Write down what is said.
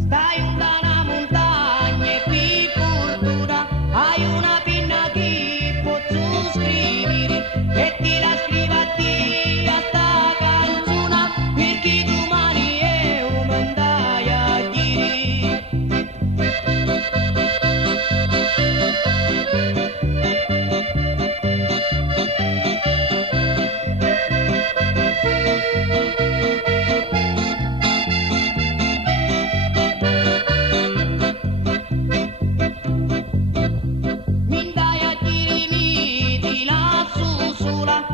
Stai in una montagna e qui fortuna, hai una pinna che posso scrivere e ti la scrivo a te a sta canzone perché domani è un mandaia a dire. Mindai a dirimi di lassù sulla